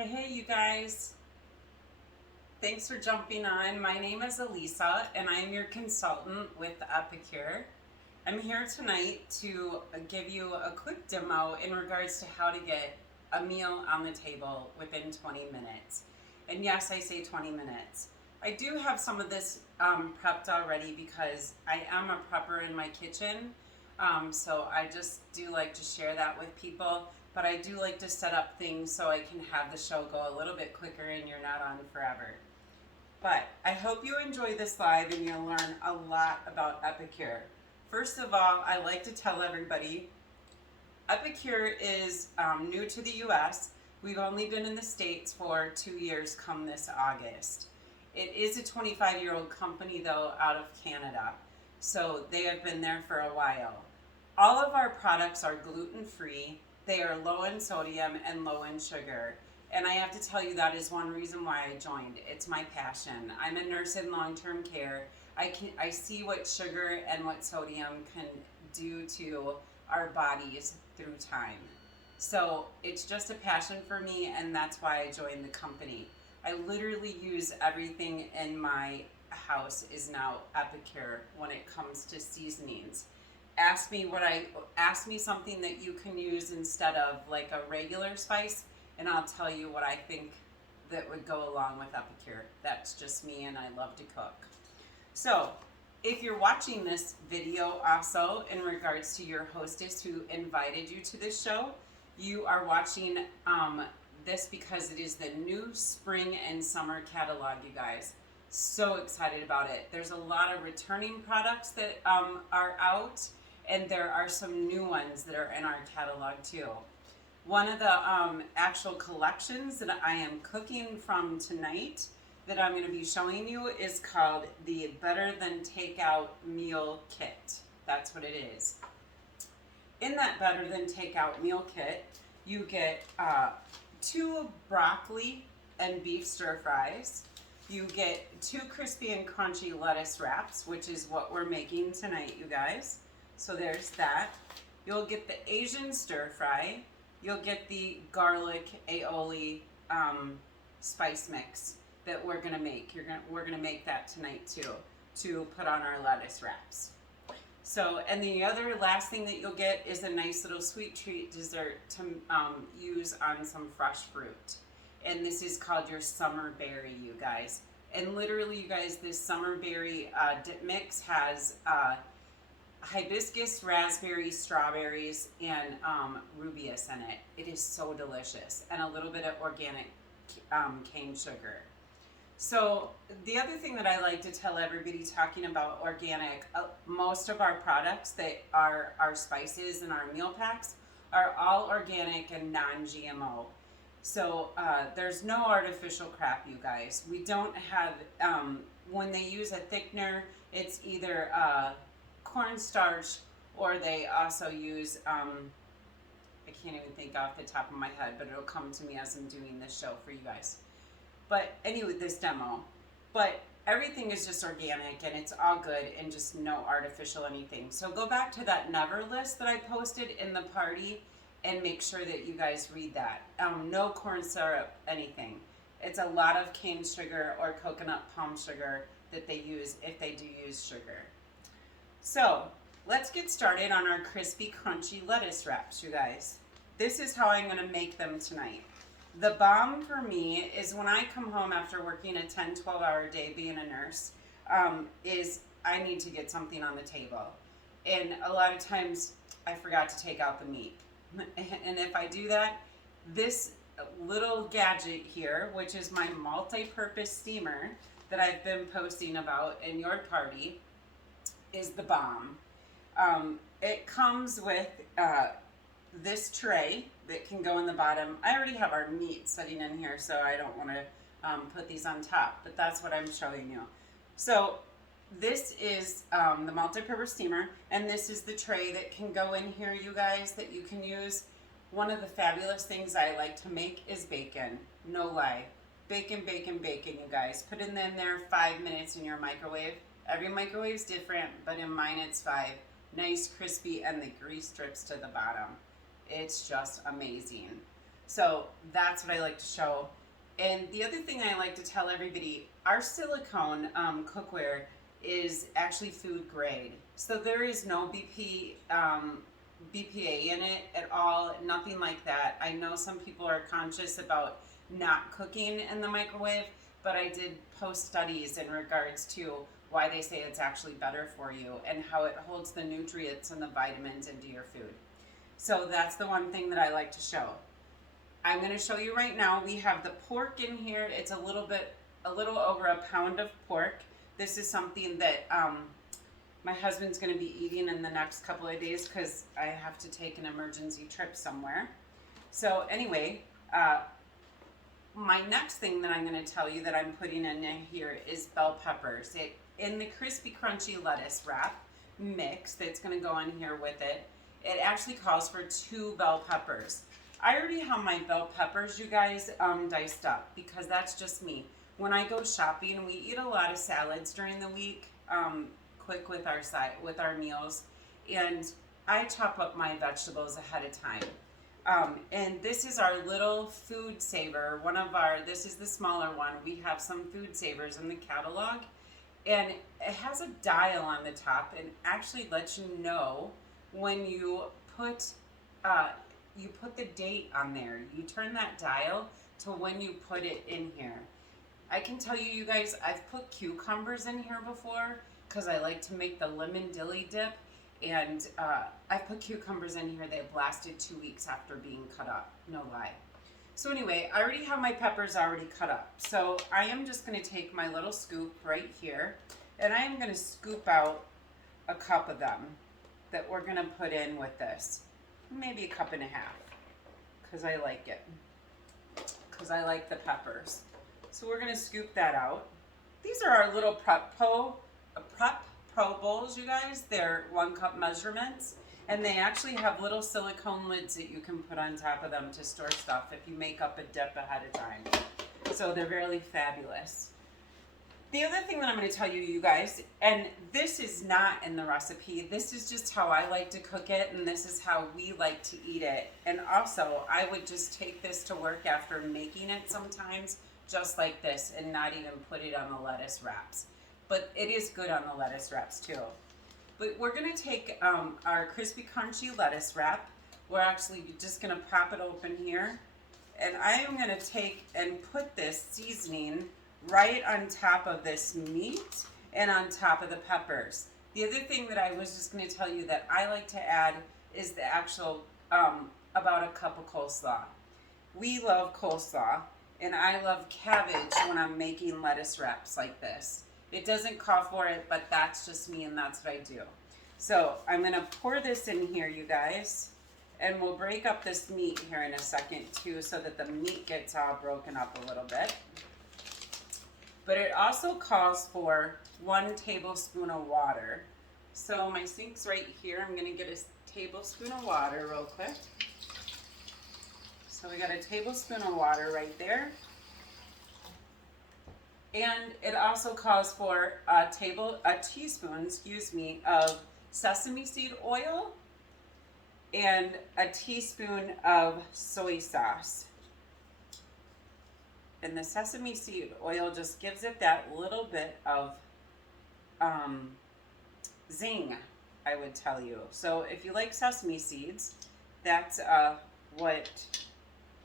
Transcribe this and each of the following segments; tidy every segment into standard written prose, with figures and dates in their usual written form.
Hey, you guys. Thanks for jumping on. My name is Elisa, and I'm your consultant with Epicure. I'm here tonight to give you a quick demo in regards to how to get a meal on the table within 20 minutes. And yes, I say 20 minutes. I do have some of this prepped already because I am a prepper in my kitchen. So I just do like to share that with people. But I do like to set up things so I can have the show go a little bit quicker and you're not on forever. But I hope you enjoy this live and you'll learn a lot about Epicure. First of all, I like to tell everybody Epicure is new to the US. We've only been in the States for 2 years come this August. It is a 25-year-old company though out of Canada. So they have been there for a while. All of our products are gluten-free. They are low in sodium and low in sugar. And I have to tell you that is one reason why I joined. It's my passion. I'm a nurse in long-term care. I see what sugar and what sodium can do to our bodies through time. So it's just a passion for me, and that's why I joined the company. I literally use everything in my house is now Epicure when it comes to seasonings. Ask me something that you can use instead of like a regular spice, and I'll tell you what I think that would go along with Epicure. That's just me, and I love to cook. So if you're watching this video also in regards to your hostess who invited you to this show, you are watching this because it is the new spring and summer catalog, you guys. So excited about it. There's a lot of returning products that are out, and there are some new ones that are in our catalog too. One of the actual collections that I am cooking from tonight that I'm going to be showing you is called the Better Than Takeout Meal Kit. That's what it is. In that Better Than Takeout Meal Kit, you get 2 broccoli and beef stir fries. You get 2 crispy and crunchy lettuce wraps, which is what we're making tonight, you guys. So there's that. You'll get the Asian stir fry. You'll get the garlic aioli spice mix that we're gonna make. We're gonna make that tonight too, to put on our lettuce wraps. So, and the other last thing that you'll get is a nice little sweet treat dessert to use on some fresh fruit. And this is called your summer berry, you guys. And literally, you guys, this summer berry dip mix has hibiscus, raspberries, strawberries, and rubius in it. It is so delicious, and a little bit of organic cane sugar. So the other thing that I like to tell everybody talking about organic, most of our products that are our spices and our meal packs are all organic and non-GMO. So there's no artificial crap, you guys. We don't have, when they use a thickener, it's either cornstarch, or they also use, I can't even think off the top of my head, but it'll come to me as I'm doing this show for you guys. But anyway, this demo. But everything is just organic, and it's all good, and just no artificial anything. So go back to that never list that I posted in the party, and make sure that you guys read that. No corn syrup, anything. It's a lot of cane sugar or coconut palm sugar that they use if they do use sugar. So let's get started on our crispy, crunchy lettuce wraps, you guys. This is how I'm gonna make them tonight. The bomb for me is when I come home after working a 10, 12-hour day being a nurse, is I need to get something on the table. And a lot of times I forgot to take out the meat. And if I do that, this little gadget here, which is my multi-purpose steamer that I've been posting about in your party, is the bomb. It comes with this tray that can go in the bottom. I already have our meat sitting in here, so I don't want to put these on top, but that's what I'm showing you. So this is the multi-purpose steamer, and this is the tray that can go in here, you guys, that you can use. One of the fabulous things I like to make is bacon. No lie. Bacon, bacon, bacon, you guys. Put it in there 5 minutes in your microwave. Every microwave is different, but in mine it's 5. Nice, crispy, and the grease drips to the bottom. It's just amazing. So that's what I like to show. And the other thing I like to tell everybody, our silicone cookware is actually food grade. So there is no BPA in it at all, nothing like that. I know some people are conscious about not cooking in the microwave, but I did post studies in regards to why they say it's actually better for you and how it holds the nutrients and the vitamins into your food. So that's the one thing that I like to show. I'm going to show you right now. We have the pork in here. It's a little over a pound of pork. This is something that my husband's going to be eating in the next couple of days because I have to take an emergency trip somewhere. So anyway, my next thing that I'm going to tell you that I'm putting in here is bell peppers. In the crispy crunchy lettuce wrap mix that's going to go in here with it, it actually calls for 2 bell peppers. I already have my bell peppers, you guys, diced up because that's just me. When I go shopping, we eat a lot of salads during the week, quick with our meals, and I chop up my vegetables ahead of time. And this is our little food saver. This is the smaller one. We have some food savers in the catalog, and it has a dial on the top and actually lets you know when you put the date on there. You turn that dial to when you put it in here. I can tell you guys, I've put cucumbers in here before because I like to make the lemon dilly dip, and I've put cucumbers in here. They've lasted 2 weeks after being cut up, no lie. So anyway, I already have my peppers already cut up. So I am just going to take my little scoop right here, and I am going to scoop out a cup of them that we're going to put in with this. Maybe a cup and a half, because I like it, because I like the peppers. So we're going to scoop that out. These are our little prep pro bowls, you guys. They're 1 cup measurements, and they actually have little silicone lids that you can put on top of them to store stuff if you make up a dip ahead of time. So they're really fabulous. The other thing that I'm going to tell you, you guys, and this is not in the recipe, this is just how I like to cook it, and this is how we like to eat it. And also, I would just take this to work after making it sometimes, just like this, and not even put it on the lettuce wraps. But it is good on the lettuce wraps too. But we're going to take our crispy crunchy lettuce wrap. We're actually just going to pop it open here. And I am going to take and put this seasoning right on top of this meat and on top of the peppers. The other thing that I was just going to tell you that I like to add is the actual, about a cup of coleslaw. We love coleslaw, and I love cabbage when I'm making lettuce wraps like this. It doesn't call for it, but that's just me, and that's what I do. So I'm going to pour this in here, you guys, and we'll break up this meat here in a second too, so that the meat gets all broken up a little bit. But it also calls for 1 tablespoon of water. So my sink's right here. I'm going to get a tablespoon of water real quick. So we got a tablespoon of water right there. And it also calls for a teaspoon, of sesame seed oil and a teaspoon of soy sauce. And the sesame seed oil just gives it that little bit of zing, I would tell you. So if you like sesame seeds, that's what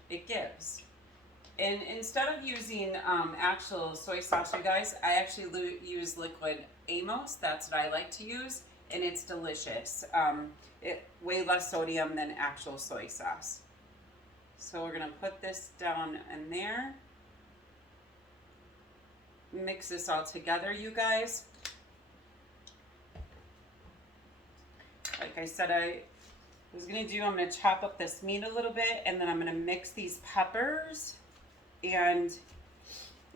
it gives. And instead of using actual soy sauce, you guys, I actually use liquid Amos. That's what I like to use, and it's delicious. Way less sodium than actual soy sauce. So we're gonna put this down in there. Mix this all together, you guys. Like I said, I was gonna do, I'm gonna chop up this meat a little bit, and then I'm gonna mix these peppers and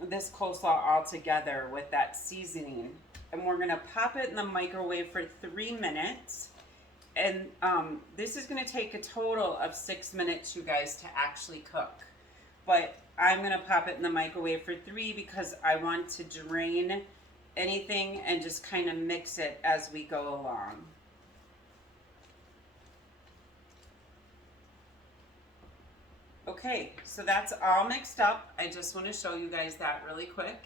this coleslaw all together with that seasoning. And we're gonna pop it in the microwave for 3 minutes. And this is gonna take a total of 6 minutes, you guys, to actually cook. But I'm gonna pop it in the microwave for 3 because I want to drain anything and just kind of mix it as we go along. Okay, so that's all mixed up. I just want to show you guys that really quick.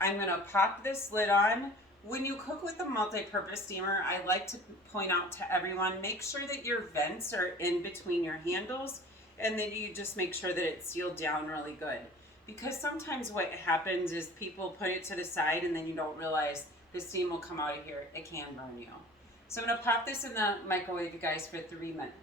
I'm going to pop this lid on. When you cook with a multi-purpose steamer, I like to point out to everyone, make sure that your vents are in between your handles, and then you just make sure that it's sealed down really good. Because sometimes what happens is people put it to the side and then you don't realize the steam will come out of here. It can burn you. So I'm going to pop this in the microwave, you guys, for 3 minutes.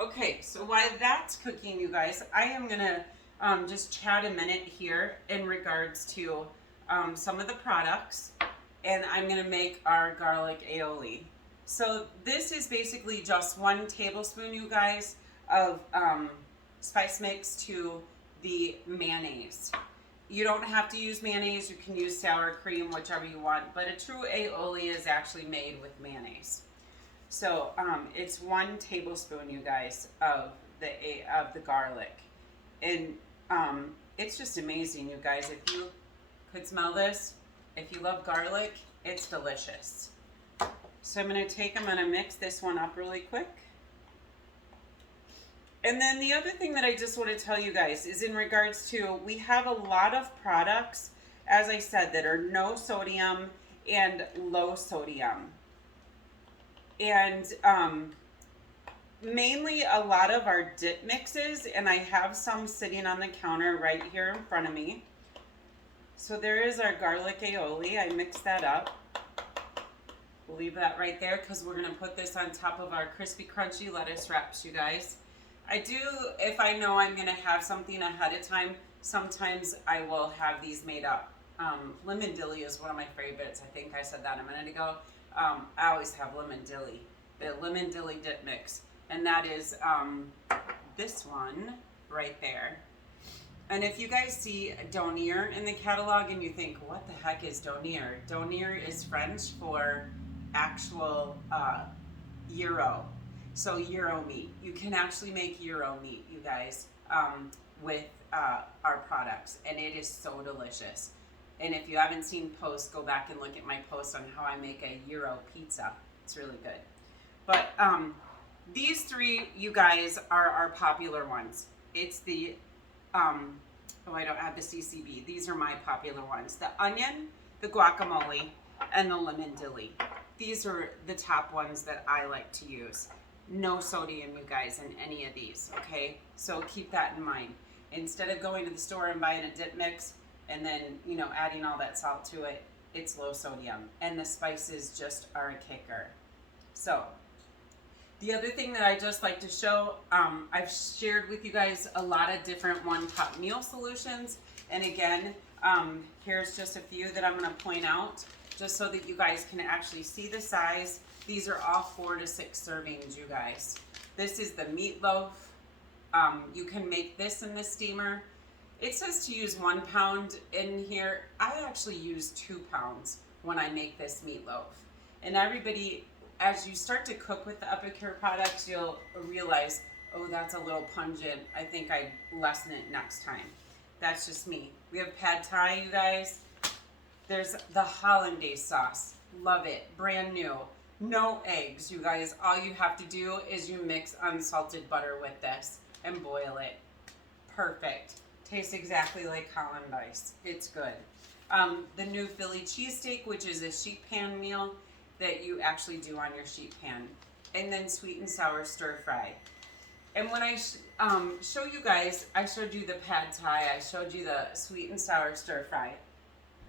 Okay, so while that's cooking, you guys, I am gonna just chat a minute here in regards to some of the products, and I'm gonna make our garlic aioli. So this is basically just 1 tablespoon, you guys, of spice mix to the mayonnaise. You don't have to use mayonnaise, you can use sour cream, whichever you want, but a true aioli is actually made with mayonnaise. So it's 1 tablespoon, you guys, of the garlic, and it's just amazing, you guys. If you could smell this, if you love garlic, it's delicious. So I'm gonna mix this one up really quick. And then the other thing that I just want to tell you guys is in regards to, we have a lot of products, as I said, that are no sodium and low sodium. And mainly a lot of our dip mixes, and I have some sitting on the counter right here in front of me. So there is our garlic aioli. I mixed that up. We'll leave that right there because we're going to put this on top of our crispy crunchy lettuce wraps, you guys. I do, if I know I'm going to have something ahead of time, sometimes I will have these made up. Lemon dilly is one of my favorites. I think I said that a minute ago. I always have lemon dilly, the lemon dilly dip mix, and that is this one right there. And if you guys see donier in the catalog and you think, what the heck is donier? Donier is French for actual gyro. So gyro meat. You can actually make gyro meat, you guys, with our products, and it is so delicious. And if you haven't seen posts, go back and look at my post on how I make a gyro pizza. It's really good. But these 3, you guys, are our popular ones. It's the, oh, I don't have the CCB. These are my popular ones. The onion, the guacamole, and the lemon dilly. These are the top ones that I like to use. No sodium, you guys, in any of these, okay? So keep that in mind. Instead of going to the store and buying a dip mix, and then, you know, adding all that salt to it, it's low sodium. And the spices just are a kicker. So, the other thing that I just like to show, I've shared with you guys a lot of different one-pot meal solutions. And again, here's just a few that I'm going to point out, just so that you guys can actually see the size. These are all 4 to 6 servings, you guys. This is the meatloaf. You can make this in the steamer. It says to use 1 pound in here. I actually use 2 pounds when I make this meatloaf. And everybody, as you start to cook with the Epicure products, you'll realize, oh, that's a little pungent. I think I'd lessen it next time. That's just me. We have pad thai, you guys. There's the hollandaise sauce. Love it. Brand new. No eggs, you guys. All you have to do is you mix unsalted butter with this and boil it. Perfect. Tastes exactly like hollandaise. It's good. The new Philly cheesesteak, which is a sheet pan meal that you actually do on your sheet pan. And then sweet and sour stir fry. And when I show you guys, I showed you the pad thai, I showed you the sweet and sour stir fry.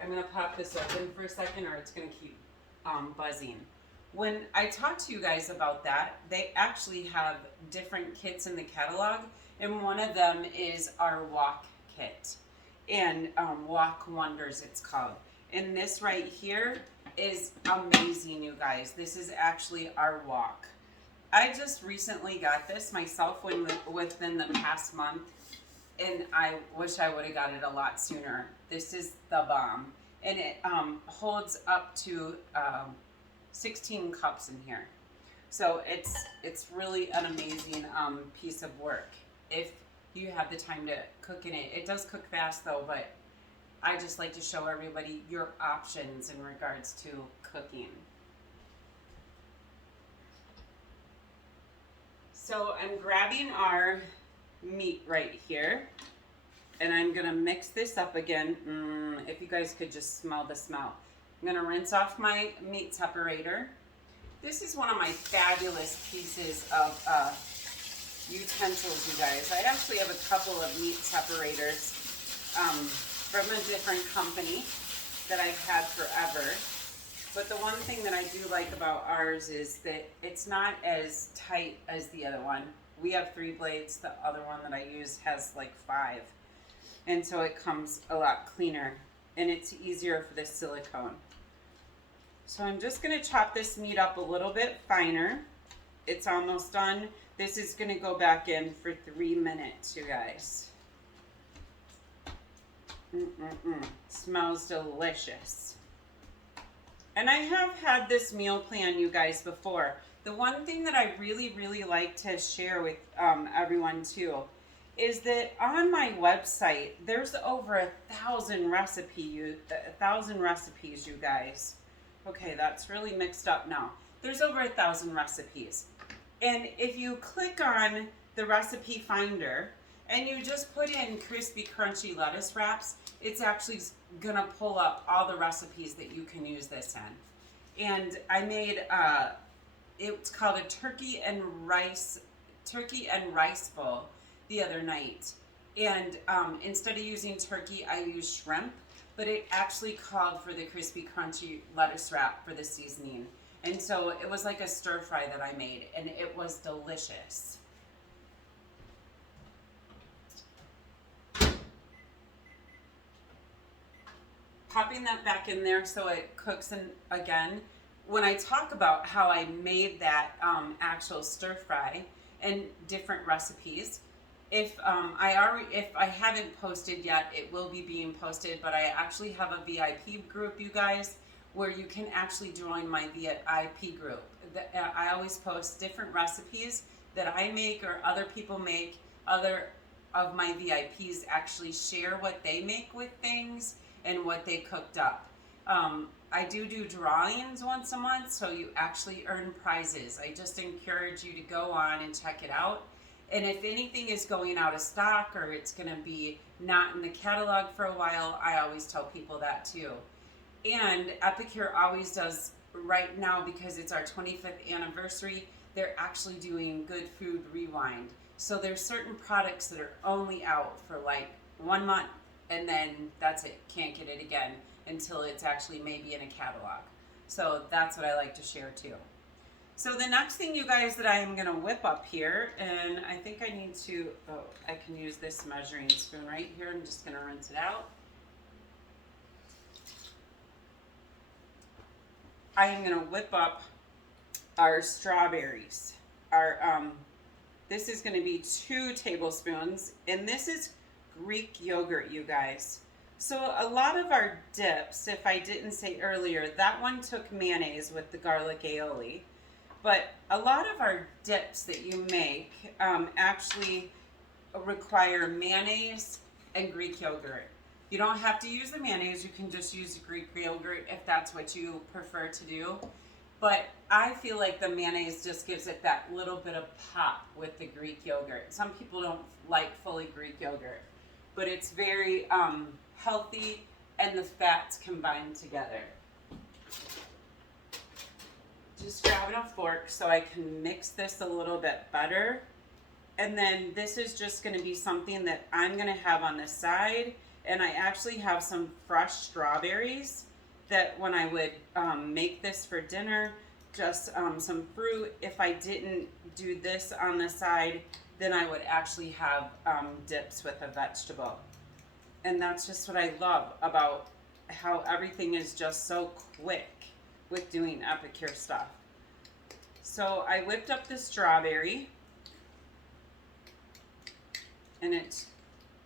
I'm going to pop this open for a second or it's going to keep buzzing. When I talk to you guys about that, they actually have different kits in the catalog, and one of them is our wok kit, and Wok Wonders it's called. And this right here is amazing, you guys. This is actually our wok. I just recently got this myself within the past month, and I wish I would have got it a lot sooner. This is the bomb, and it holds up to 16 cups in here. So it's really an amazing piece of work if you have the time to cook in it. It does cook fast though, but I just like to show everybody your options in regards to cooking. So I'm grabbing our meat right here, and I'm gonna mix this up again. If you guys could just smell the smell. I'm gonna rinse off my meat separator. This is one of my fabulous pieces of utensils, you guys. I actually have a couple of meat separators from a different company that I've had forever. But the one thing that I do like about ours is that it's not as tight as the other one. We have 3 blades. The other one that I use has like 5. And so it comes a lot cleaner, and it's easier for the silicone. So I'm just gonna chop this meat up a little bit finer. It's almost done. This is gonna go back in for 3 minutes, you guys. Smells delicious. And I have had this meal plan, you guys, before. The one thing that I really like to share with everyone too is that on my website there's over 1,000 recipes, you guys. Okay, that's really mixed up now. There's over 1,000 recipes, and if you click on the recipe finder and you just put in crispy crunchy lettuce wraps, it's actually gonna pull up all the recipes that you can use this in. And I made it's called a turkey and rice bowl the other night, and instead of using turkey I used shrimp, but it actually called for the crispy crunchy lettuce wrap for the seasoning, and so it was like a stir fry that I made, and it was delicious. Popping that back in there so it cooks in again. When I talk about how I made that actual stir fry and different recipes, if I haven't posted yet, it will be being posted. But I actually have a VIP group, you guys, where you can actually join my VIP group. I always post different recipes that I make or other people make. Other of my VIPs actually share what they make with things and what they cooked up. I do drawings once a month, so you actually earn prizes. I just encourage you to go on and check it out. And if anything is going out of stock or it's going to be not in the catalog for a while, I always tell people that too. And Epicure always does, right now, because it's our 25th anniversary, they're actually doing Good Food Rewind. So there's certain products that are only out for like 1 month, and then that's it. Can't get it again until it's actually maybe in a catalog. So that's what I like to share too. So the next thing, you guys, that I am going to whip up here, and I think I need to, I can use this measuring spoon right here. I'm just going to rinse it out. I am going to whip up our strawberries. This is going to be 2 tablespoons, and this is Greek yogurt, you guys. So a lot of our dips, if I didn't say earlier, that one took mayonnaise with the garlic aioli. But a lot of our dips that you make actually require mayonnaise and Greek yogurt. You don't have to use the mayonnaise. You can just use the Greek yogurt if that's what you prefer to do. But I feel like the mayonnaise just gives it that little bit of pop with the Greek yogurt. Some people don't like fully Greek yogurt, but it's very healthy, and the fats combine together. Just grabbing a fork so I can mix this a little bit better. And then this is just going to be something that I'm going to have on the side. And I actually have some fresh strawberries that when I would make this for dinner, just some fruit. If I didn't do this on the side, then I would actually have dips with a vegetable. And that's just what I love about how everything is just so quick with doing Epicure stuff. So I whipped up the strawberry, and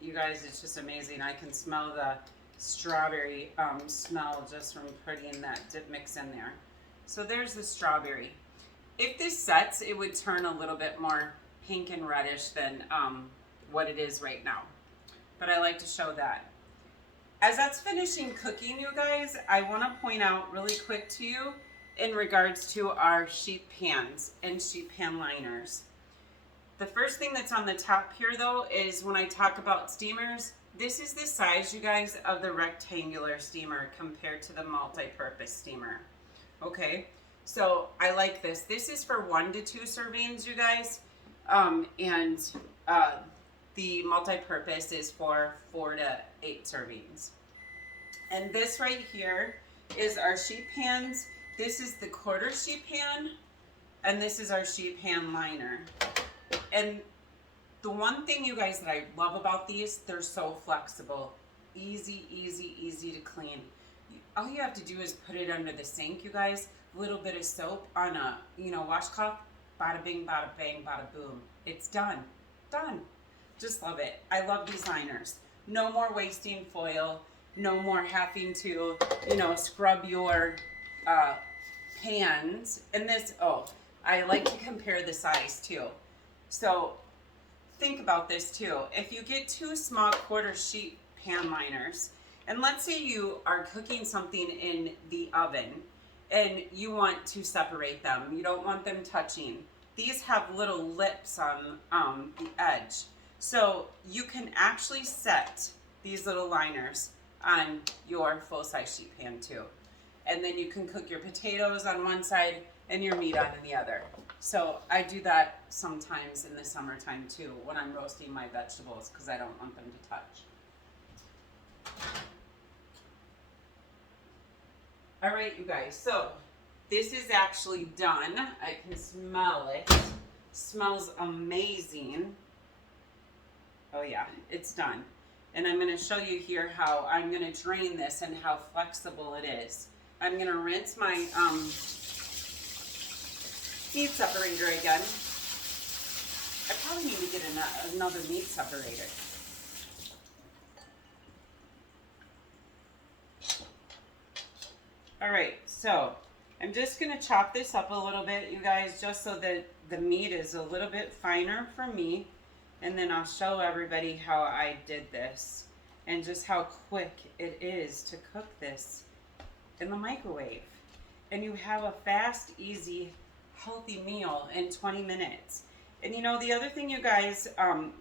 you guys, it's just amazing. I can smell the strawberry smell just from putting that dip mix in there. So there's the strawberry. If this sets, it would turn a little bit more pink and reddish than what it is right now. But I like to show that. as that's finishing cooking, you guys, I want to point out really quick to you in regards to our sheet pans and sheet pan liners. The first thing that's on the top here though is when I talk about steamers, this is the size, you guys, of the rectangular steamer compared to the multi-purpose steamer. Okay, so I like this. This is for 1 to 2 servings, you guys, and the multi-purpose is for 4 to 8 servings. And this right here is our sheet pans. This is the quarter sheet pan, and this is our sheet pan liner. And the one thing, you guys, that I love about these, they're so flexible. Easy, easy, easy to clean. All you have to do is put it under the sink, you guys. A little bit of soap on a, washcloth. Bada bing, bada bang, bada boom. It's done. Done. Just love it. I love these liners. No more wasting foil. No more having to, scrub your pans. And this, I like to compare the size too. So think about this too. If you get 2 small quarter sheet pan liners, and let's say you are cooking something in the oven and you want to separate them, you don't want them touching. These have little lips on the edge. So you can actually set these little liners on your full-size sheet pan too. And then you can cook your potatoes on one side and your meat on the other. So I do that sometimes in the summertime too when I'm roasting my vegetables because I don't want them to touch. All right, you guys, so this is actually done. I can smell it. Smells amazing. Oh yeah, it's done. And I'm going to show you here how I'm going to drain this and how flexible it is. I'm going to rinse my meat separator again. I probably need to get another meat separator. All right, so I'm just going to chop this up a little bit, you guys, just so that the meat is a little bit finer for me. And then I'll show everybody how I did this and just how quick it is to cook this in the microwave. And you have a fast, easy, healthy meal in 20 minutes. And the other thing, you guys,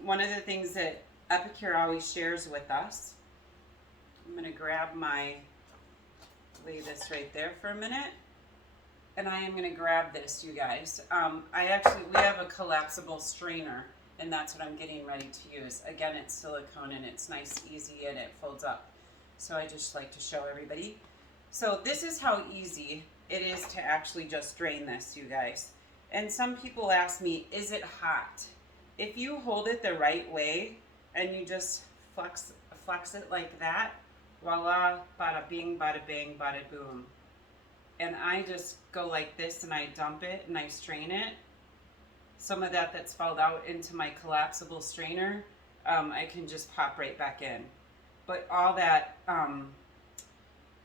one of the things that Epicure always shares with us, I'm going to lay this right there for a minute. And I am going to grab this, you guys. We have a collapsible strainer. And that's what I'm getting ready to use. Again, it's silicone and it's nice, easy, and it folds up. So I just like to show everybody. So this is how easy it is to actually just drain this, you guys. And some people ask me, is it hot? If you hold it the right way and you just flex it like that, voila, bada bing, bada bang, bada boom. And I just go like this and I dump it and I strain it. Some of that's fallen out into my collapsible strainer, I can just pop right back in. But all that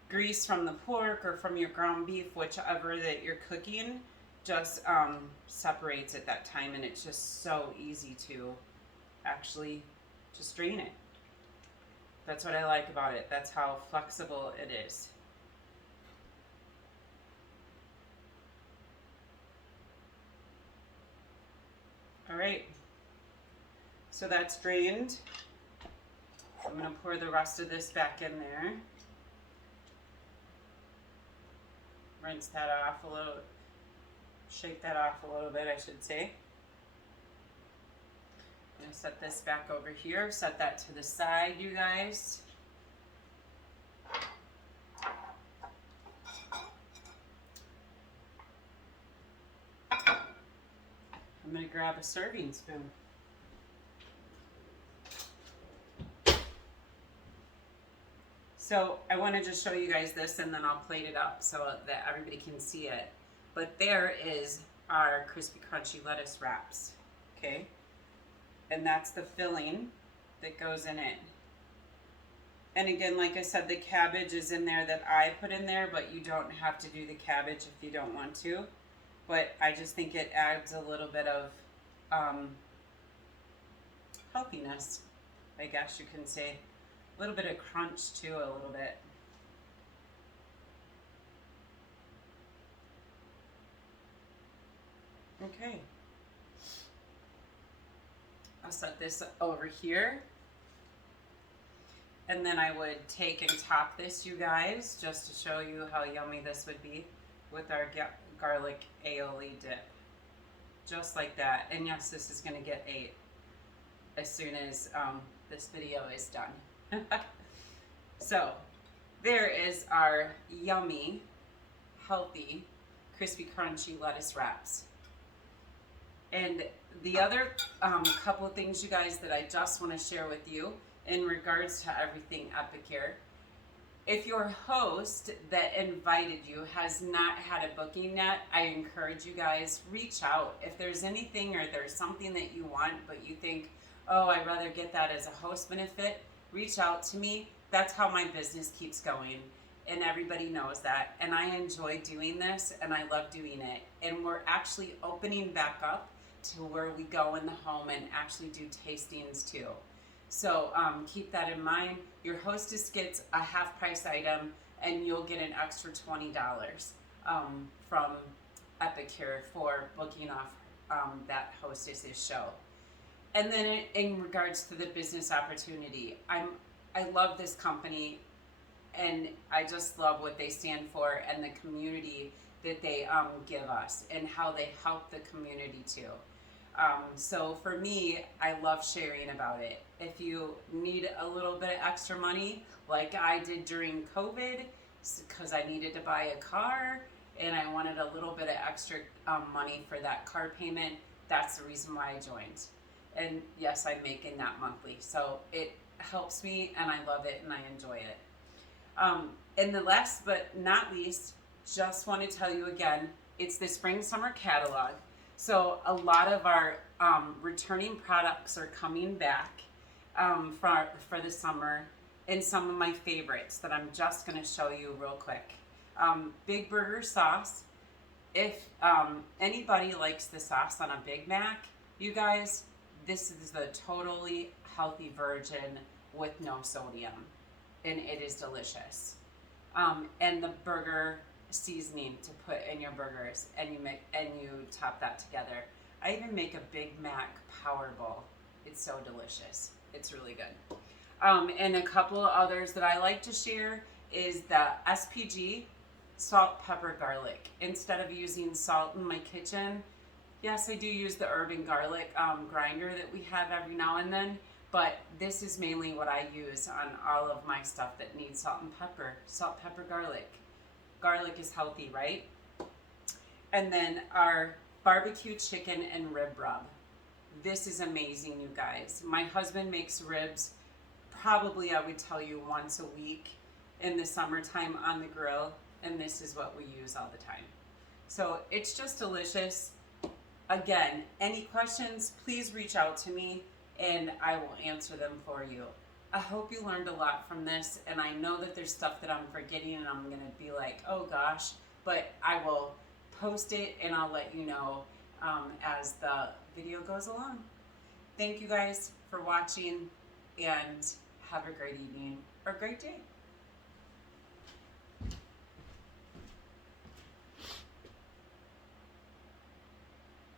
grease from the pork or from your ground beef, whichever that you're cooking, just separates at that time, and it's just so easy to actually just drain it. That's what I like about it. That's how flexible it is. All right, so that's drained. I'm going to pour the rest of this back in there. Rinse that off a little, shake that off a little bit, I should say. I'm going to set this back over here, set that to the side, you guys. I'm going to grab a serving spoon. So I want to just show you guys this, and then I'll plate it up so that everybody can see it. But there is our crispy crunchy lettuce wraps, okay? And that's the filling that goes in it. And again, like I said, the cabbage is in there that I put in there, but you don't have to do the cabbage if you don't want to. But I just think it adds a little bit of healthiness, I guess you can say. A little bit of crunch too, a little bit. Okay, I'll set this over here. And then I would take and top this, you guys, just to show you how yummy this would be with our garlic aioli dip. Just like that. And yes, this is going to get ate as soon as this video is done. So, there is our yummy, healthy, crispy, crunchy lettuce wraps. And the other couple of things, you guys, that I just want to share with you in regards to everything Epicure. If your host that invited you has not had a booking yet, I encourage you guys, reach out. If there's anything or there's something that you want, but you think, oh, I'd rather get that as a host benefit, reach out to me. That's how my business keeps going. And everybody knows that. And I enjoy doing this and I love doing it. And we're actually opening back up to where we go in the home and actually do tastings too. So keep that in mind. Your hostess gets a half price item and you'll get an extra $20 from Epicure for booking off that hostess's show. And then in regards to the business opportunity, I love this company and I just love what they stand for and the community that they give us and how they help the community too. So for me, I love sharing about it. If you need a little bit of extra money, like I did during COVID, because I needed to buy a car and I wanted a little bit of extra money for that car payment, that's the reason why I joined. And yes, I'm making that monthly. So it helps me and I love it and I enjoy it. And the last but not least, just want to tell you again, it's the spring summer catalog. So a lot of our returning products are coming back for the summer, and some of my favorites that I'm just going to show you real quick. Big Burger sauce. If anybody likes the sauce on a Big Mac, you guys, this is the totally healthy version with no sodium, and it is delicious. And the burger seasoning to put in your burgers, and you top that together. I even make a Big Mac Power Bowl. It's so delicious. It's really good. And a couple of others that I like to share is the SPG salt, pepper, garlic. Instead of using salt in my kitchen, yes, I do use the herb and garlic grinder that we have every now and then, but this is mainly what I use on all of my stuff that needs salt and pepper. Salt, pepper, garlic. Garlic is healthy, right? And then our barbecue chicken and rib rub. This is amazing, you guys. My husband makes ribs probably, I would tell you, once a week in the summertime on the grill, and this is what we use all the time. So it's just delicious. Again, any questions, please reach out to me and I will answer them for you. I hope you learned a lot from this, and I know that there's stuff that I'm forgetting and I'm going to be like, oh gosh, but I will post it and I'll let you know as the video goes along. Thank you guys for watching and have a great evening or great day.